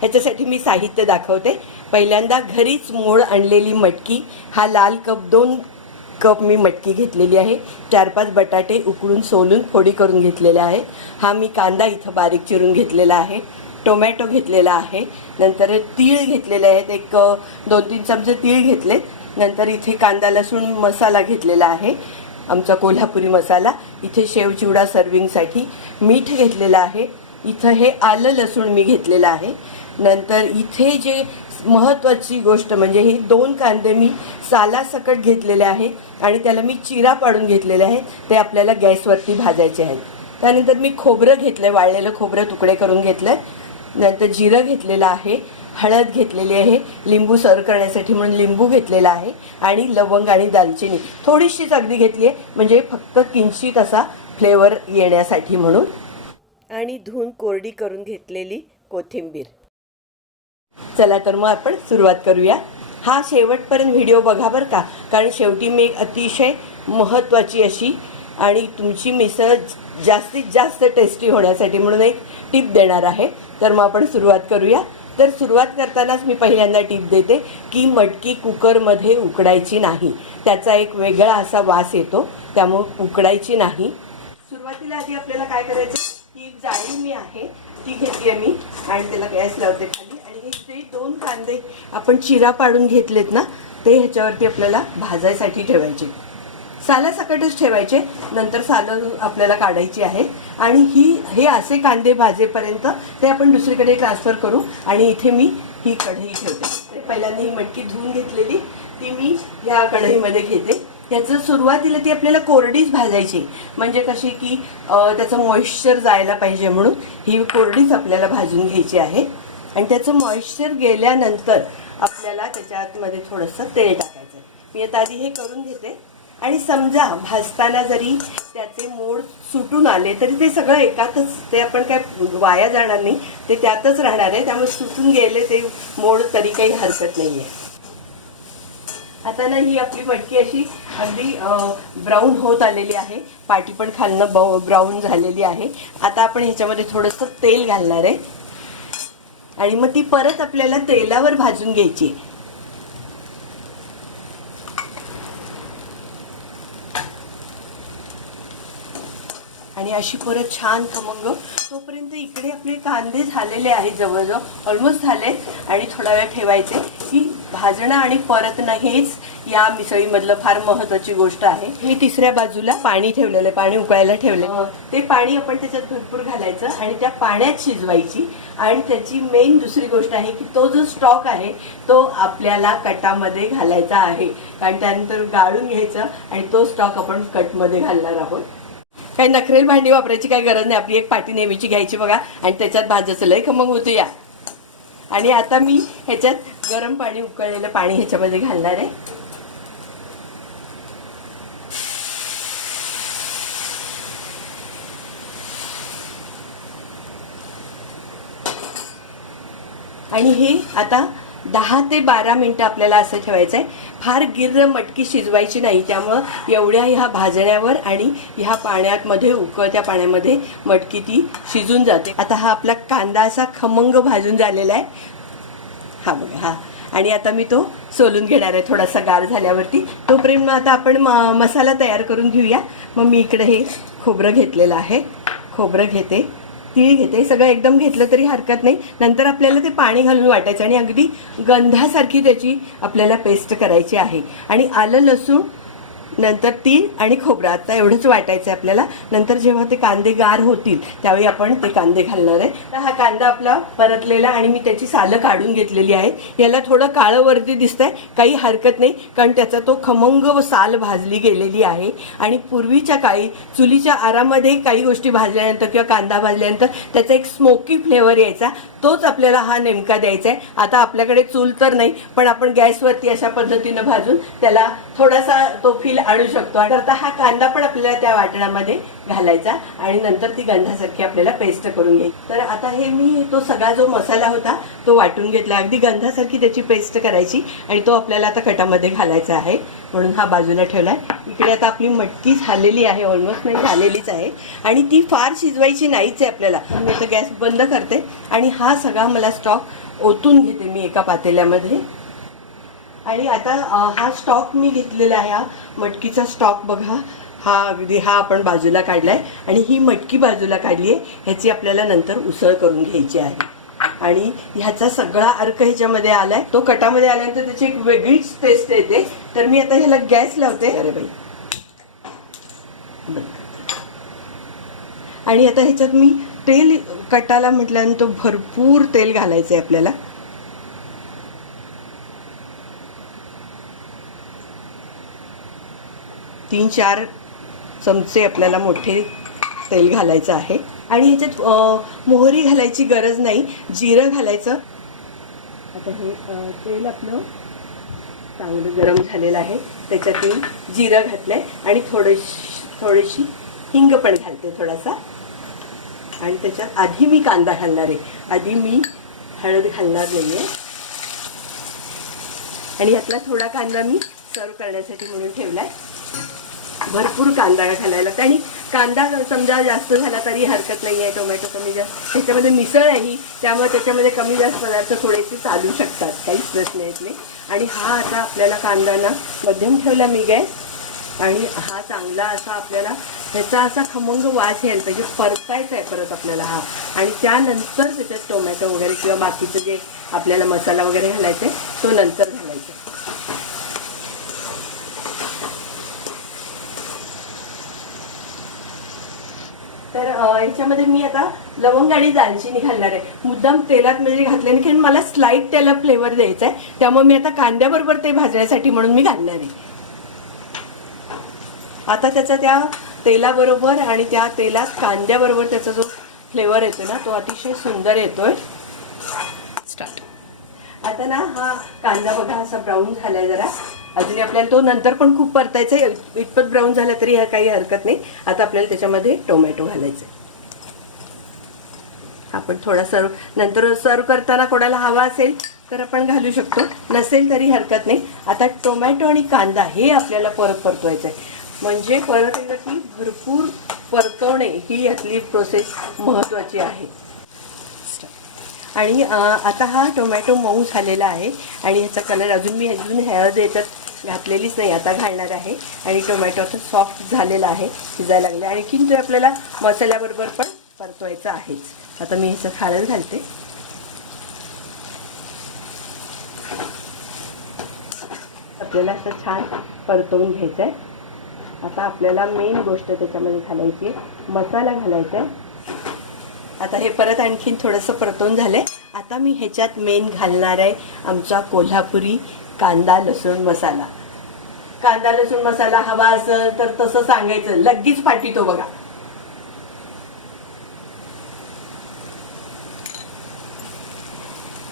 ह्याच्यासाठी मी साहित्य दाखवते. पहिल्यांदा घरीच मोड आणलेली मटकी हा लाल कप दोन कप मी मटकी घेतलेली आहे. चार पाच बटाटे उकडून सोलून फोडी करून घेतलेल्या आहेत. हा मी कांदा इथं बारीक चिरून घेतलेला आहे. टोमॅटो घेतलेला आहे. नंतर तीळ घेतलेले आहेत. एक दोन तीन चमचे तीळ घेतलेत. नंतर इथे कांदा लसूण मसाला घेतलेला आहे. आमचा कोल्हापुरी मसाला. इथे शेवचिवडा सर्विंगसाठी मीठ घेतलेलं आहे. इथं हे आलं लसूण मी घेतलेलं आहे. नंतर इथे जे महत्त्वाची गोष्ट म्हणजे हे दोन कांदे मी सालासकट घेतलेले आहे आणि त्याला मी चिरा पाडून घेतलेले आहे ते आपल्याला गॅसवरती भाजायचे आहेत. त्यानंतर मी खोबरं घेतलं वाळलेलं खोबरं तुकडे करून घेतलं नंतर जिरं घेतलेलं आहे हळद घेतलेली आहे लिंबू सर करण्यासाठी म्हणून लिंबू घेतलेला आहे आणि लवंग आणि दालचिनी. थोडीशीच अगदी घेतली आहे म्हणजे फक्त किंचित असा फ्लेवर येण्यासाठी म्हणून. आणि धुवून कोरडी करून घेतलेली कोथिंबीर. चला तर मग आपण सुरुवात करूया. हा शेवटपर्यंत व्हिडिओ बघा बरं का. कारण शेवटी मी एक अतिशय महत्त्वाची अशी आणि तुमची मिसळ जास्तीत जास्त टेस्टी होण्यासाठी म्हणून एक टीप देणार आहे. तर मग आपण सुरुवात करूया. तर सुरुवात करतानाच मी पहिल्यांदा टीप देते की मटकी कुकरमध्ये उकडायची नाही. त्याचा एक वेगळा असा वास येतो. त्यामुळे उकडायची नाही. सुरुवातीला आधी आपल्याला काय करायचं? ही एक जाळी मी आहे. ती घेते मी. आणि त्याला गॅस लावते खाली. ते दोन कांदे आपण चिरा पाडून घेतलेत ना ते ह्याच्यावरती आपल्याला भाजायसाठी ठेवायचे. सालासकटच ठेवायचे नंतर सालं आपल्याला काढायची आहे. आणि ही हे असे कांदे भाजेपर्यंत ते आपण दुसरीकडे ट्रान्सफर करू आणि इथे मी ही कढई ठेवते. पहिल्यांदा ही मटकी धुवून घेतलेली ती मी ह्या कढईमध्ये घेते. त्याचं सुरुवातीला ती आपल्याला कोरडीच भाजायची. म्हणजे कशी की त्याचं मॉइश्चर जायला पाहिजे म्हणून ही कोरडीच आपल्याला भाजून घ्यायची आहे. आणि त्याचं मॉइश्चर गेल्यानंतर आपल्याला त्याच्या आतमध्ये थोडंसं तेल टाकायचं मी आता आधी हे करून घेते. आणि समजा भाजताना जरी त्याचे मोड सुटून आले तरी ते सगळं एकातच ते आपण काय वाया जाणार नाही. ते त्यातच राहणार आहे. त्यामुळे सुटून गेले ते मोड तरी काही हरकत नाही आहे आता ना ही आपली मटकी अशी अगदी ब्राऊन होत आलेली आहे. पाटी पण खालनं ब्राऊन झालेली आहे. आता आपण ह्याच्यामध्ये थोडंसं तेल घालणार आहे. आणि मग ती परत आपल्याला तेलावर भाजून घ्यायची. आणि अशी परत छान खमंग. तोपर्यंत इकडे आपले कांदे झालेले आहेत जवळजवळ ऑलमोस्ट झाले आणि थोडा वेळ ठेवायचे. की भाजणं आणि परतणं हेच या मिसळीमधलं फार महत्वाची गोष्ट आहे. मी तिसऱ्या बाजूला पाणी ठेवलेलं पाणी उकळायला ठेवले ते पाणी आपण त्याच्यात भरपूर घालायचं आणि त्या पाण्यात शिजवायची. आणि त्याची मेन दुसरी गोष्ट आहे की तो जो स्टॉक आहे तो आपल्याला कटामध्ये घालायचा आहे. कारण त्यानंतर गाळून घ्यायचं आणि तो स्टॉक आपण कटमध्ये घालणार आहोत. काही नखरेल भांडी वापरायची काही गरज नाही. आपली एक पाटी नेहमीची घ्यायची बघा. आणि त्याच्यात भाजायचं लय खमंग होतं या. आणि आता मी ह्याच्यात गरम पाणी उकळलेलं पाणी ह्याच्यामध्ये घालणार आहे. आणि हे आता दहा ते बारा मिनटं आपल्याला असं ठेवायचं आहे फार गिर्र मटकी शिजवायची नाही त्यामुळं एवढ्या ह्या भाजण्यावर आणि ह्या पाण्यात मध्ये उकळत्या पाण्यामध्ये मटकी ती शिजून जाते. आता हा आपला कांदा असा खमंग भाजून झालेला आहे. हा बघा हा. आणि आता मी तो सोलून घेणार आहे थोडासा गार झाल्यावरती. तो प्रेम आता आपण म- मसाला तयार करून घेऊया. मग मी इकडे हे खोबरं घेतलेलं आहे. खोबरं घेते. तीळ घेते. सगळं एकदम घेतलं तरी हरकत नाही. नंतर आपल्याला ते पाणी घालून वाटायचं आणि अगदी गंधासारखी त्याची आपल्याला पेस्ट करायची आहे. आणि आलं लसूण नंतर तीळ आणि खोबरं. आता एवढंच वाटायचं आहे आपल्याला. नंतर जेव्हा ते कांदे गार होतील त्यावेळी आपण ते कांदे घालणार आहे. तर हा कांदा आपला परतलेला आणि मी त्याची सालं काढून घेतलेली आहेत. याला थोडं काळं वरती दिसतंय काही हरकत नाही कारण त्याचा तो खमंग व साल भाजली गेलेली आहे. आणि पूर्वीच्या काळी चुलीच्या आरामध्ये काही गोष्टी भाजल्यानंतर किंवा कांदा भाजल्यानंतर त्याचा एक स्मोकी फ्लेवर यायचा. तोच आपल्याला हा नेमका द्यायचा आहे आता आपल्याकडे चूल तर नाही पण आपण गॅसवरती अशा पद्धतीनं भाजून त्याला थोडासा तो फील आणू शकतो. आणि आता हा कांदा पण आपल्याला त्या वाटणामध्ये घालायचा आणि नंतर ती गंधासारखी आपल्याला पेस्ट करून घ्यायची तर आता हे मी तो सगळा जो मसाला होता तो वाटून घेतला. अगदी गंधासारखी त्याची पेस्ट करायची आणि तो आपल्याला आता कटामध्ये घालायचा आहे. म्हणून हा बाजूला ठेवलाय. इकडे आता आपली मटकी झालेली आहे ऑलमोस्ट नाही झालेलीच आहे. आणि ती फार शिजवायची नाहीच आहे आपल्याला. मी आता गॅस बंद करते. आणि हा सगळा मला स्टॉक ओतून घेते मी एका पातेल्यामध्ये. आणि आता हा स्टॉक मी घेतलेला आहे हा मटकीचा स्टॉक बघा. हा अगदी हा आपण बाजूला काढलाय आणि ही मटकी बाजूला काढली आहे ह्याची आपल्याला नंतर उसळ करून घ्यायची आहे. आणि ह्याचा सगळा अर्क ह्याच्यामध्ये आलाय. तो कटामध्ये आल्यानंतर त्याची एक वेगळीच टेस्ट येते. तर मी आता ह्याला गॅस लावते. अरे बाई. आणि आता ह्याच्यात मी तेल कटाला म्हटल्यानंतर भरपूर तेल घालायचं आहे आपल्याला. तीन चार चमचे आपल्याला मोठे तेल घालायचं आहे. आणि ह्याच्यात मोहरी घालायची गरज नाही जिरं घालायचं. आता हे तेल आपलं चांगलं गरम झालेलं आहे. त्याच्यात मी जिरं आहे आणि थोडीशी थोडीशी हिंग पण घालते थोडासा. आणि त्याच्यात आधी मी कांदा घालणार आहे. आधी मी हळद घालणार नाही आहे आणि यातला थोडा कांदा मी सर्व करण्यासाठी म्हणून ठेवलाय. भरपूर कांदा घालायला. लागतो आणि कांदा समजा जास्त झाला तरी हरकत नाही आहे टोमॅटो कमी जास्त त्याच्यामध्ये मिसळ आहे ही त्यामुळे त्याच्यामध्ये कमी जास्त पदार्थ थोडेसे चालू शकतात काहीच प्रश्न येत नाही. आणि हा आता आपल्याला कांदा ना मध्यम ठेवला मी गॅस आणि हा चांगला असा आपल्याला ह्याचा असा खमंग वास यायला पाहिजे परतायचा आहे परत आपल्याला हा. आणि त्यानंतर त्याच्यात टोमॅटो वगैरे किंवा बाकीचं जे आपल्याला मसाला वगैरे घालायचा आहे तो नंतर घालायचा तर अ, याच्यामध्ये मी आता लवंग आणि दालचिनी घालणार आहे. मुद्दाम तेलात म्हणजे घातल्याने कारण मला स्लाईट त्याला फ्लेवर द्यायचा आहे. त्यामुळे मी आता कांद्याबरोबर ते भाजण्यासाठी म्हणून मी घालणार आहे. आता त्याचा त्या तेलाबरोबर आणि त्या तेलात कांद्याबरोबर त्याचा जो फ्लेवर येतो ना तो अतिशय सुंदर येतोय. स्टार्ट आता ना हा कांदा बघा असा ब्राऊन झालाय जरा. अजून आपल्याला तो नंतर पण खूप परतायचा आहे. इतपत ब्राऊन झाला तरी ह्या काही हरकत नाही. आता आपल्याला त्याच्यामध्ये टोमॅटो घालायचे आपण थोडा सर्व नंतर सर्व करताना कोणाला हवा असेल तर आपण घालू शकतो. नसेल तरी हरकत नाही. आता टोमॅटो आणि कांदा हे आपल्याला परत परतवायचं आहे म्हणजे परत एकदा की भरपूर परतवणे ही यातली प्रोसेस महत्त्वाची आहे. आणि आता हा टोमॅटो मऊ झालेला आहे आणि ह्याचा कलर अजून मी अजून हळद याच्यात घातलेलीच नाही आता घालणार आहे. आणि टोमॅटो आता सॉफ्ट झालेला आहे शिजायला लागले. आणखीन ते आपल्याला मसाल्याबरोबर पण परतवायचं आहेच. आता मी ह्याचं हळद घालते. आपल्याला असं छान परतवून घ्यायचं आहे आता आपल्याला मेन गोष्ट त्याच्यामध्ये घालायची आहे मसाला घालायचा आहे. आता हे परत आणखीन थोडंसं परतवून झालंय. आता मी ह्याच्यात मेन घालणार आहे आमचा कोल्हापुरी कांदा लसूण मसाला. कांदा लसूण मसाला हवा असेल तर तसं सांगायचं. लगेच पाठीतो बघा.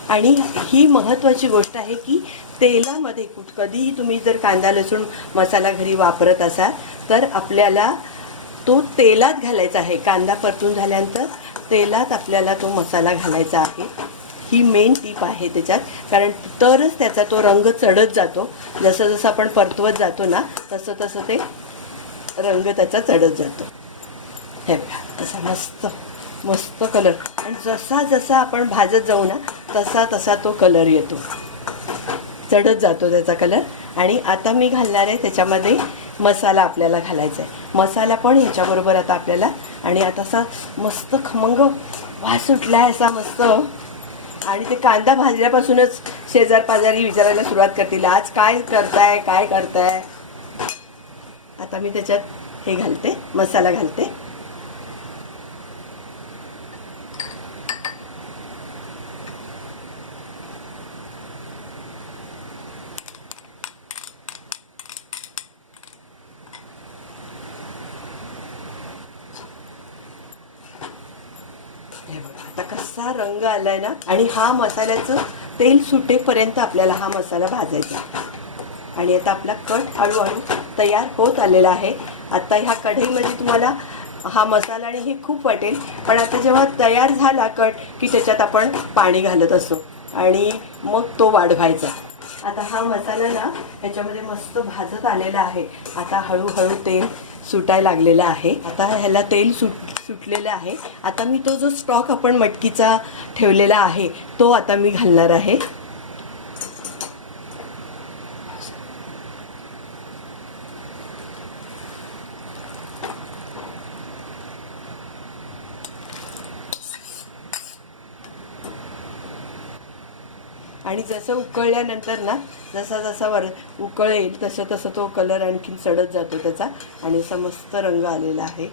आणि ही महत्त्वाची गोष्ट आहे की तेलामध्ये कुठ कधीही तुम्ही जर कांदा लसूण मसाला घरी वापरत असाल तर आपल्याला तो तेलात घालायचा आहे. कांदा परतून झाल्यानंतर तेलात आपल्याला तो मसाला घालायचा आहे. ही मेन टीप आहे त्याच्यात. कारण तरच त्याचा तो रंग चढत जातो. जसं जसं आपण परतवत जातो ना तसं तसं ते रंग त्याचा चढत जातो. हे असा मस्त मस्त कलर आणि जसा जसा आपण भाजत जाऊ ना तसा तसा तो कलर येतो. चढत जातो त्याचा कलर आणि आता मी घालणार आहे त्याच्यामध्ये मसाला आपल्याला घालायचा आहे. मसाला पण ह्याच्याबरोबर आता आपल्याला आणि आता असा मस्त खमंग वास सुटला आहे असा मस्त. आणि ते कांदा भाजल्यापासूनच शेजार पाजारी विचारायला सुरुवात करतील. आज काय करताय? काय करताय? आता मी त्याच्यात हे घालते मसाला घालते हे असा रंग आलाय ना आणि हा मसाल्याचं तेल सुटेपर्यंत आपल्याला हा मसाला भाजायचा. आणि आता आपला कट हळूहळू तयार होत आलेला आहे. आता ह्या कढईमध्ये तुम्हाला हा मसाला आणि हे खूप वाटेल पण आता जेव्हा तयार झाला कट की त्याच्यात आपण पाणी घालत असतो आणि मग तो वाढवायचा आता हा मसाला ना ह्याच्यामध्ये मस्त भाजत आलेला आहे. आता हळूहळू तेल सुटायला लागलेला आहे. आता ह्याला तेल सुट सुटलेलं आहे. आता मी तो जो स्टॉक आपण मटकीचा ठेवलेला आहे तो आता मी घालणार आहे. आणि जसं उकळल्यानंतर ना जसा जसा वर उकळेल तसं तसं तो कलर आणखीन चढत जातो त्याचा. आणि असा मस्त रंग आलेला आहे.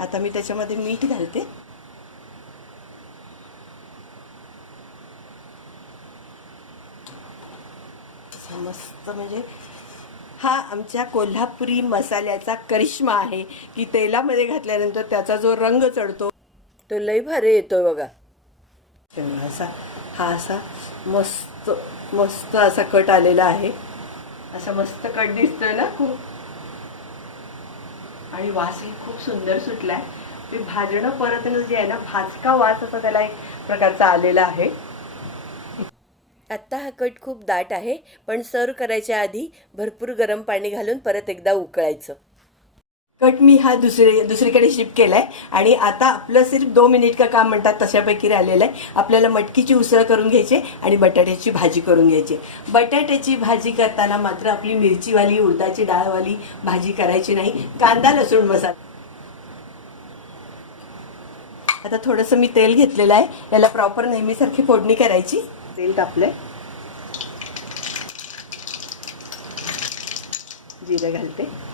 आता मी त्याच्यामध्ये मीठ घालते. मस्त म्हणजे हा आमच्या कोल्हापुरी मसाल्याचा करिश्मा आहे की तेलामध्ये घातल्यानंतर त्याचा जो रंग चढतो तो लई भारी येतोय बघा. असा हा असा मस्त मस्त असा कट आलेला आहे. असा मस्त कट दिसतोय ना खूप. आणि वासही खूप सुंदर सुटलाय. ते भाजणं परतणं जे आहे ना भाजका वास असा त्याला एक प्रकारचा आलेला आहे. आत्ता हा कट खूप दाट आहे पण सर्व करायच्या आधी भरपूर गरम पाणी घालून परत एकदा उकळायचं. कट मी हा दुसरी दुसरीकडे शिफ्ट केलाय. आणि आता आपलं सिर्फ दोन मिनिट का काम म्हणतात तशापैकी राहिलेलं आहे. आपल्याला मटकीची उसळ करून घ्यायची आणि बटाट्याची भाजी करून घ्यायची. बटाट्याची भाजी करताना मात्र आपली मिरचीवाली उडदाची डाळवाली भाजी करायची नाही. कांदा लसूण मसाला. आता थोडंसं मी तेल घेतलेलं आहे. याला प्रॉपर नेहमीसारखी फोडणी करायची. तेल तापलंय. जिरं घालते.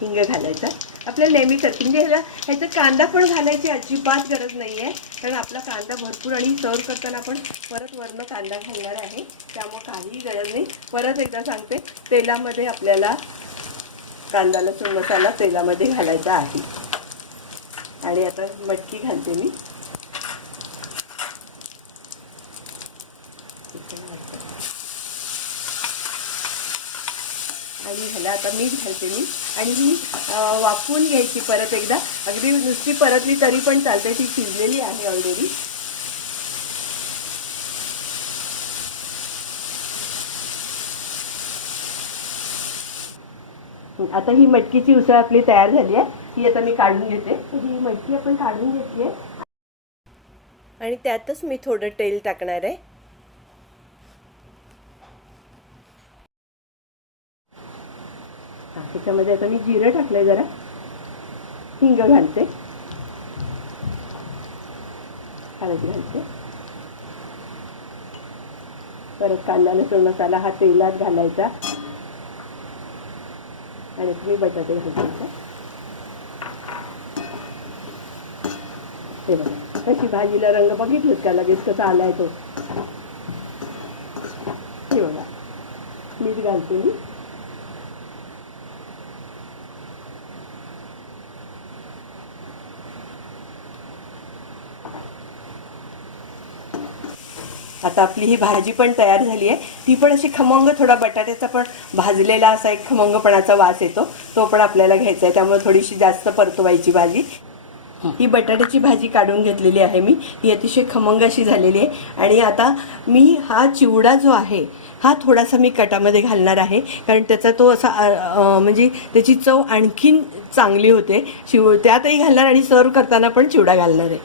हिंग घालायचा. आपल्याला नेहमी करते. म्हणजे ह्याला ह्याच्यात कांदा पण घालायची अजिबात गरज नाही आहे कारण आपला कांदा भरपूर आणि सर्व करताना आपण परत वरनं कांदा घालणार आहे. त्यामुळे काहीही गरज नाही. परत एकदा सांगते. तेलामध्ये आपल्याला कांदा लसूण मसाला तेलामध्ये घालायचा आहे. आणि आता मटकी घालते मी. झालं आता मीठ घालते मी. आणि ही वाफवून घ्यायची परत एकदा. अगदी नुसती परतली तरी पण चालते ती शिजलेली आहे ऑलरेडी आता ही मटकीची उसळ आपली तयार झाली आहे. ती आता मी काढून घेते. ही मटकी आपण काढून घेतली आहे. आणि त्यातच मी थोडं तेल टाकणार आहे. त्याच्यामध्ये आता मी जिरं टाकलंय जरा. हिंग घालते. हळद घालते. परत कांदा लसूण मसाला हा तेलात घालायचा. आणि तुम्ही बटाटे घालायचे. हे बघा कशी भाजीला रंग बघितलं का लगेच कसा आलाय तो? हे बघा मीठ घालते मी. आता आपली ही भाजी पण तयार झाली आहे. ती पण अशी खमंग थोडा बटाट्याचा पण भाजलेला असा एक खमंगपणाचा वास येतो. तो पण आपल्याला घ्यायचा आहे. त्यामुळे थोडीशी जास्त परतवायची भाजी. ही. बटाट्याची भाजी काढून घेतलेली आहे मी. ही अतिशय खमंग अशी झालेली आहे. आणि आता मी हा चिवडा जो आहे हा थोडासा मी कटामध्ये घालणार आहे. कारण त्याचा तो असा म्हणजे त्याची चव आणखीन चांगली होते. शिव त्यातही घालणार आणि सर्व करताना पण चिवडा घालणार आहे.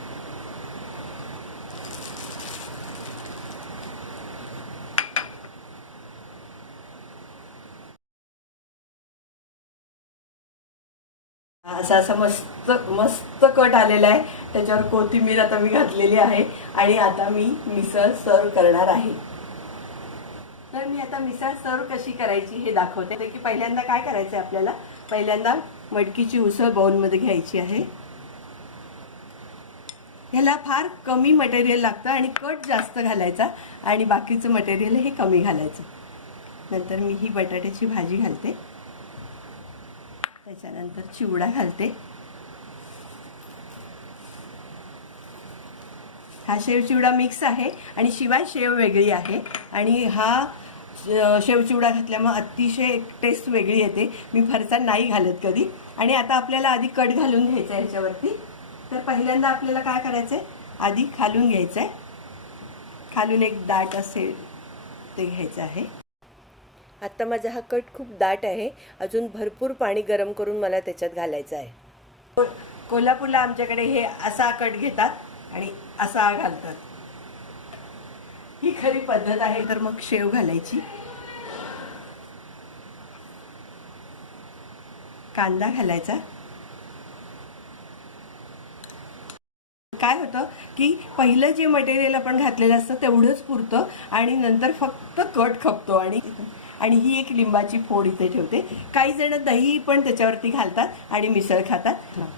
असा असा मस्त मस्त कट आलेला आहे. त्याच्यावर कोथिंबीर आता मी घातलेली आहे आणि आता मी मिसळ सर्व करणार आहे. तर मी आता मिसळ सर्व कशी करायची हे दाखवते. की पहिल्यांदा काय करायचं आहे आपल्याला? पहिल्यांदा मटकीची उसळ बाउलमध्ये घ्यायची आहे. ह्याला फार कमी मटेरियल लागतं आणि कट जास्त घालायचा आणि बाकीचं मटेरियल हे कमी घालायचं. नंतर मी ही बटाट्याची भाजी घालते. त्याच्यानंतर चिवडा घालते. हा शेव चिवडा मिक्स आहे आणि शिवाय शेव वेगळी आहे. आणि हा शेवचिवडा शेव चिवडा घातल्यामुळे अतिशय टेस्ट वेगळी येते. मी फरसाण नाही घालत कधी. आणि आता आपल्याला आधी कट घालून घ्यायचा आहे ह्याच्यावरती. तर पहिल्यांदा आपल्याला काय करायचं आहे आधी खालून घ्यायचं आहे खालून एक दाट असेल ते घ्यायचं आहे. आता माझा हा कट खूप दाट आहे. अजून भरपूर पाणी गरम करून मला त्याच्यात घालायचं आहे. कोल्हापूरला आमच्याकडे हे असा कट घेतात आणि असा घालतात. ही खरी पद्धत आहे. तर मग शेव घालायची. कांदा घालायचा. काय होतं की पहिलं जे मटेरियल आपण घातलेलं असतं तेवढंच पुरतं आणि नंतर फक्त कट खपतो आणि आणि ही एक लिंबाची फोड इथे ठेवते. काही जण दही पण त्याच्यावरती घालतात आणि मिसळ खातात.